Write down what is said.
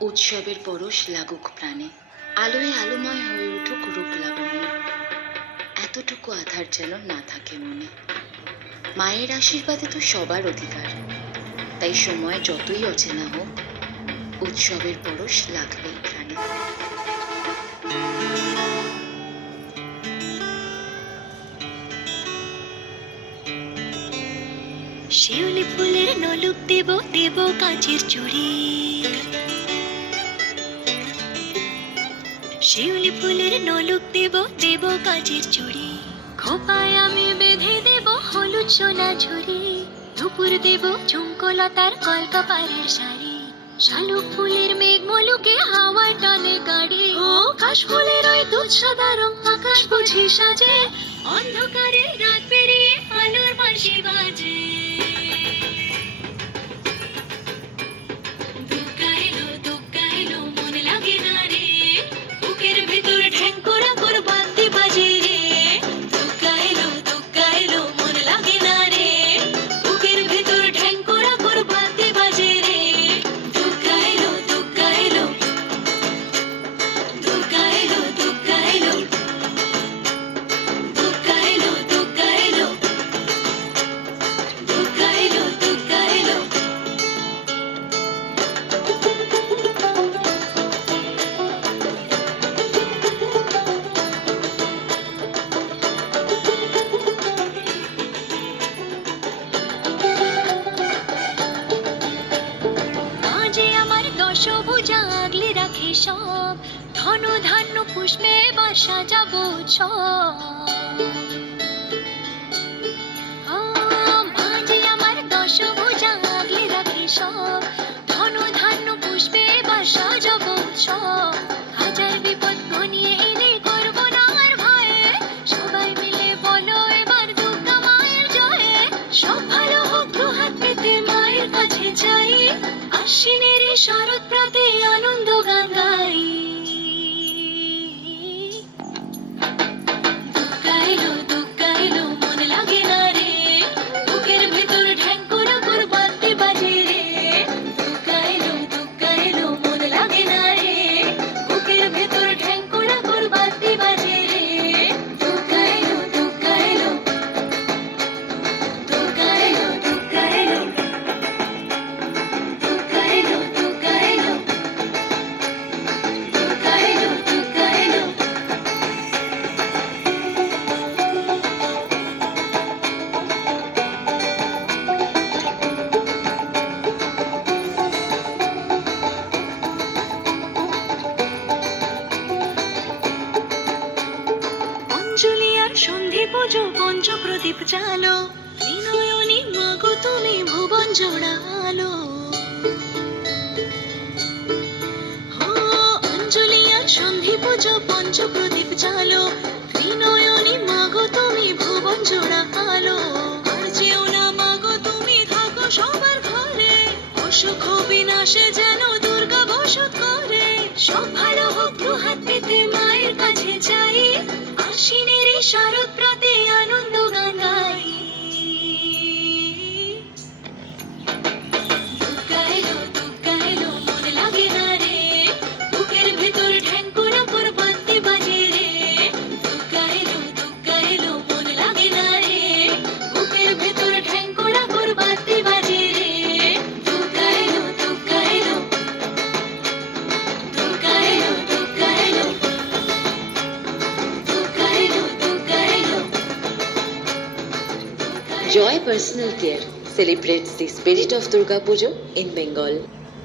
উৎসবের পরশ লাগুক প্রাণে, আলোয় আলোময় হয়ে উঠুক রূপ লাবণ্য, এতটুকু আধার যেন না থাকে মনে। মায়ের আশীর্বাদে তো সবার অধিকার, তাই সময় যতই অচেনা হোক, উৎসবের পরশ লাগবেই প্রাণে। শিউলি ফুলের নলুক দেব দেব কাঁচের চুড়ি, শিউলি ফুলের নলুক দেব দেব কাঁচের চুড়ি, খোপায় আমি বেঁধে দেব হলুদ সোনা ঝুড়ি, দুপুর দেব ঝুমকোলতার কলকাপাড়ের শাড়ি, শালুক ফুলের মেঘ মলুকে হাওয়ার টানে গাড়ি, ও কাশ ফুলের ওই দুধ সাদা রং আকাশ বুঝি সাজে, অন্ধকারে রাত পেরিয়ে আলোর বাঁশি বাজে। দুগ্গা এলো মন লাগে না রে, বুকের ভেতর ঠ্যাংকোরা কর বাদ্যি বাজে রে। দুগ্গা এলো মন লাগে না রে, বুকের ভেতর ঠ্যাংকোরা কর বাদ্যি বাজে রে। দুগ্গা এলো দুগ্গা এলো দুগ্গা এলো দুগ্গা এলো দুগ্গা এলো দুগ্গা এলো দুগ্গা এলো দুগ্গা এলো। মাঝে আমার দশভুজা আগলে রাখে সব, ধন ধান্য পুষ্পে এবার সাজাবো উৎসব। ও, মাঝে আমার দশভুজা আগলে রাখে সব, ধন ধান্য পুষ্পে এবার সাজাবো উৎসব। হাজার বিপদ ঘনিয়ে এলে করবো না আর ভয়ে, সবাই মিলে বলো এবার দুর্গা মায়ের জয়ে। সব ভালো হোক দুহাত পেতে মায়ের কাছে যাই, আশ্বিনের এই শরৎ প্রাতে আনন্দ গান গাই। দুগ্গা এলো মন লাগে না রে, বুকের ভেতর ঢ্যাংকোরা কর বাদ্যি বাজে রে। দুগ্গা এলো মন লাগে না রে, বুকের ভেতর ঢ্যাংকোরা কর বাদ্যি বাজে রে। দুগ্গা এলো দুগ্গা এলো দুগ্গা এলো দুগ্গা এলো দুগ্গা এলো দুগ্গা এলো দুগ্গা এলো দুগ্গা এলো। অঞ্জলি আর সন্ধি পুজো পঞ্চপ্রদীপ জালো, ত্রিনয়নী মাগো তুমি ভুবন জোড়ালো। ও, অঞ্জলি আর সন্ধি পুজো পঞ্চপ্রদীপ জালো, ত্রিনয়নী মাগো তুমি ভুবন জোড়ালো। আর যেও না মাগো তুমি থাকো সবার ঘরে, অসুখ বিনাশে যেন দুর্গা বসত করে। সব ভালো হোক দুহাত পেতে মায়ের কাছে যাই, আশ্বিনের এই শরৎ প্রাতে আনন্দ গান গাই। দুগ্গা এলো মন লাগে না রে, বুকের ভেতর ঢ্যাংকোরা কর বাদ্যি বাজে রে। দুগ্গা এলো মন লাগে না রে, বুকের ভেতর ঢ্যাংকোরা কর বাদ্যি বাজে রে। দুগ্গা এলো দুগ্গা এলো দুগ্গা এলো দুগ্গা এলো দুগ্গা এলো দুগ্গা এলো। Joy Personal Care celebrates the spirit of Durga Puja in Bengal.